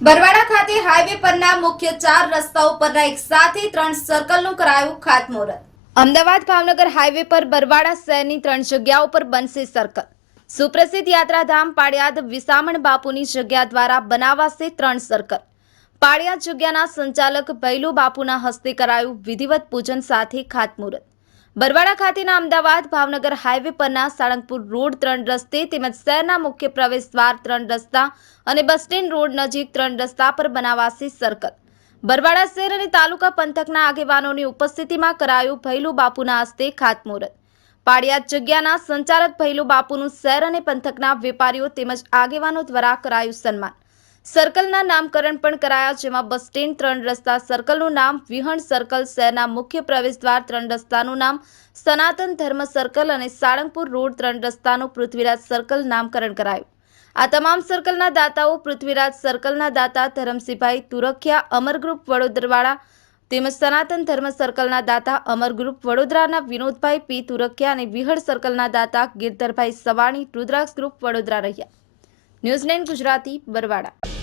બરવાડા ખાતે હાઈવે પરના મુખ્ય ચાર રસ્તાઓ પરના એક સાથે ત્રણ સર્કલનું કરાયું ખાતમુહૂર્ત. અમદાવાદ ભાવનગર હાઈવે પર બરવાડા શહેરની ત્રણ જગ્યાઓ પર બનશે સર્કલ સુપ્રસિદ્ધ યાત્રાધામ પાળિયાદ વિસામણ બાપુની જગ્યા દ્વારા બનાવાશે ત્રણ સર્કલ પાળિયાદ જગ્યાના સંચાલક ભૈલુ બાપુના હસ્તે કરાયું વિધિવત પૂજન સાથે ખાતમુહૂર્ત. બરવાડા ખાતેના અમદાવાદ ભાવનગર હાઈવે પરના સાળંગપુર રોડ ત્રણ રસ્તે તેમજ શહેરના મુખ્ય પ્રવેશ દ્વાર ત્રણ રસ્તા અને બસ સ્ટેન્ડ રોડ નજીક ત્રણ રસ્તા પર બનાવાશે સર્કલ. બરવાડા શહેર અને તાલુકા પંથકના આગેવાનોની ઉપસ્થિતિમાં કરાયું ભૈલુ બાપુના હસ્તે ખાતમુહૂર્ત. પાડિયાત જગ્યાના સંચાલક ભૈલુ બાપુનું શહેર અને પંથકના વેપારીઓ તેમજ આગેવાનો દ્વારા કરાયું સન્માન. સર્કલના નામકરણ પણ કરાયા, જેમાં બસ સ્ટેન્ડ, ત્રણ રસ્તા સર્કલનું નામ, વિહણ સર્કલ, શહેરના મુખ્ય પ્રવેશદ્વાર, ત્રણ રસ્તાનું નામ, સનાતન ધર્મ સર્કલ અને સાળંગપુર રોડ, ત્રણ રસ્તાનું પૃથ્વીરાજ સર્કલ નામકરણ કરાયું. આ તમામ સર્કલના દાતાઓ પૃથ્વીરાજ સર્કલના દાતા ધરમસિંહભાઈ તુરખિયા, અમર ગ્રુપ વડોદરવાળા તેમજ સનાતન ધર્મ સર્કલના દાતા અમર ગ્રુપ વડોદરાના વિનોદભાઈ પી તુરખિયા અને વિહળ સર્કલના દાતા ગિરધરભાઈ સવાણી, રુદ્રાક્ષ ગ્રુપ વડોદરા રહ્યા. News nine Gujarati, Barwada.